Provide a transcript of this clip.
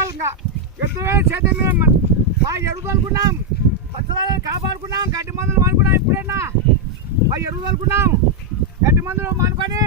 సంవత్సరాలు ఇంకా ఎత్తుగా చేతి మీద బాగా ఎరుగుదలుకున్నాం, పచ్చలాగా కాపాడుకున్నాం, గడ్డి మందులు మానుకున్నాం. ఇప్పుడైనా బాగా ఎరుగుదలుకున్నాం, గడ్డి మందులు మానుకొని